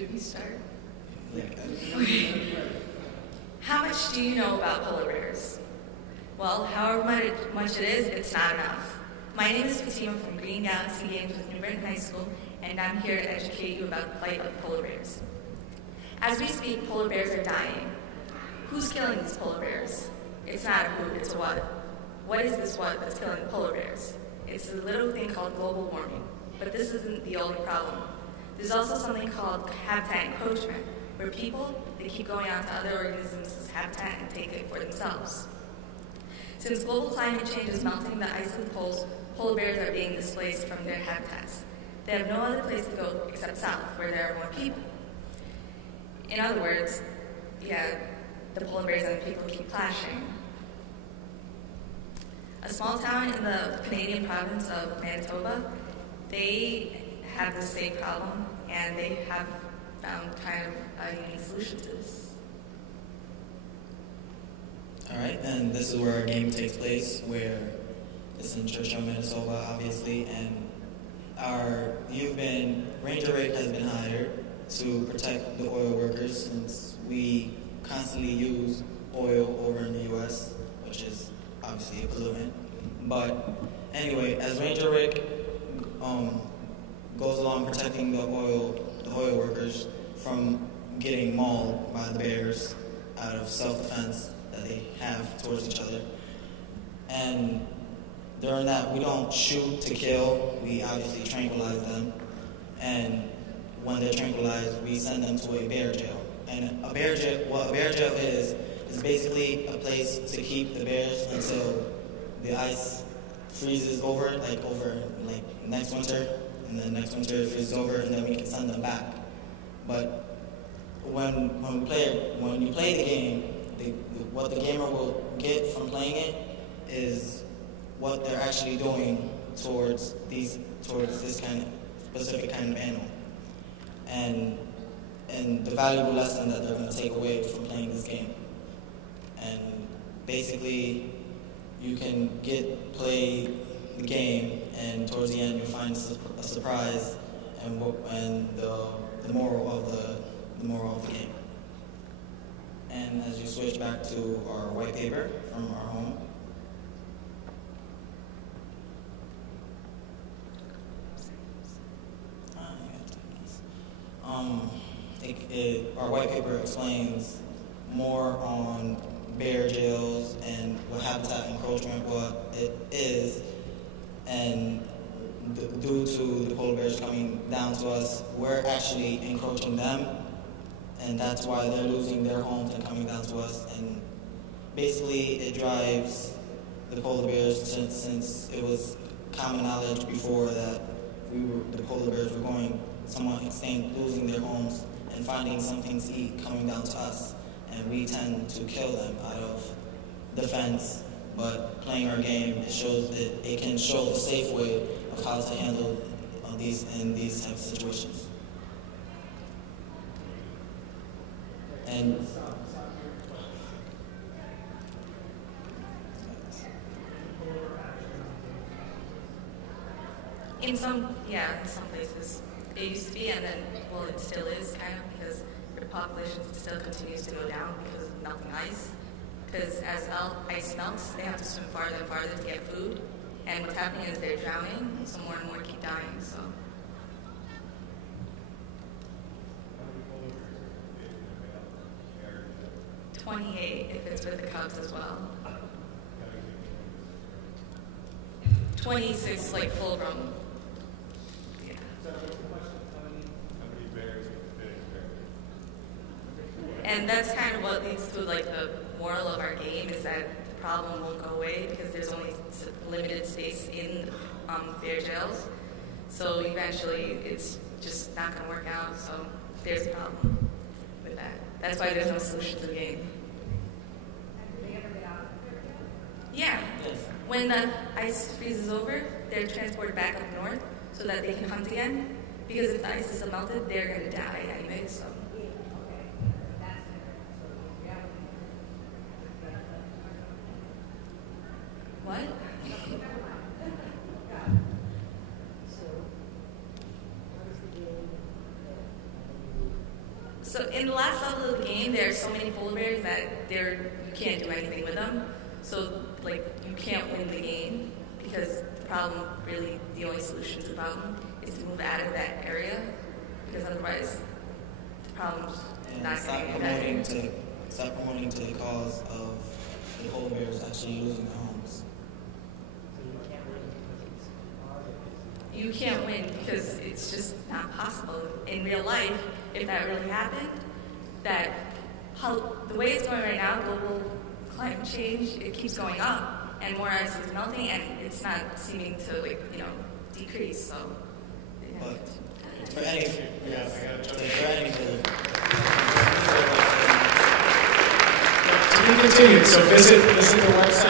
Should we start? Yeah. How much do you know about polar bears? Well, however much it is, it's not enough. My name is Fatima from Green Galaxy Games with New Britain High School, and I'm here to educate you about the plight of polar bears. As we speak, polar bears are dying. Who's killing these polar bears? It's not a who, it's a what. What is this what that's killing polar bears? It's a little thing called global warming. But this isn't the only problem. There's also something called habitat encroachment, where people, they keep going out to other organisms' habitat and take it for themselves. Since global climate change is melting the ice of the poles, polar bears are being displaced from their habitats. They have no other place to go except south, where there are more people. In other words, the polar bears and the people keep clashing. A small town in the Canadian province of Manitoba, they have the same problem, and they have found kind of a unique solution to this. All right, and this is where our game takes place, where it's in Churchill, Manitoba, obviously, and Ranger Rick has been hired to protect the oil workers since we constantly use oil over in the U.S., which is obviously a pollutant. But anyway, as Ranger Rick goes along protecting the oil workers from getting mauled by the bears out of self-defense that they have towards each other. And during that, we don't shoot to kill, we obviously tranquilize them. And when they're tranquilized, we send them to a bear jail. And what a bear jail is basically a place to keep the bears until the ice freezes over next winter, and then next winter it freezes over, and then we can send them back. But when you play the game, what the gamer will get from playing it is what they're actually doing towards this kind of specific kind of animal, and the valuable lesson that they're going to take away from playing this game. And basically, you can play the game, and towards the end, you'll find a surprise and the moral of the game. And as you switch back to our white paper from our home, our white paper explains more on bear jails and what habitat encroachment, what it is, and due to the polar bears coming down to us, we're actually encroaching them, and that's why they're losing their homes and coming down to us. And basically, it drives the polar bears, since it was common knowledge before that the polar bears were going somewhat extinct, losing their homes and finding something to eat, coming down to us, and we tend to kill them out of defense. But playing our game, it can show the safe way of how to handle these types of situations. And in some places it used to be, and then, well, it still is kind of, because the population still continues to go down because of melting ice. Because as ice melts, they have to swim farther and farther to get food, and what's happening is they're drowning, so more and more keep dying. So 28 if it's with the Cubs as well. 26 like full grown. Yeah. And that's kind of what leads to like the moral of our game, is that the problem won't go away because there's only limited space in bear jails. So eventually it's just not going to work out. So there's a problem with that. That's why there's no solution to the game. Yeah. When the ice freezes over, they're transported back up north so that they can hunt again. Because if the ice is still melted, they're going to die anyway. So. What? So in the last level of the game, there are so many polar bears that you can't do anything with them. So like you can't win the game because the problem, really, the only solution to the problem is to move out of that area because otherwise the problem's not stop going to get better. Stop promoting to the cause of the polar bears actually losing their homes. You can't win because it's just not possible. In real life, if that really happened, the way it's going right now, global climate change, it keeps going up, and more ice is melting, and it's not seeming to decrease. So, But for any, To be continued. So visit the website.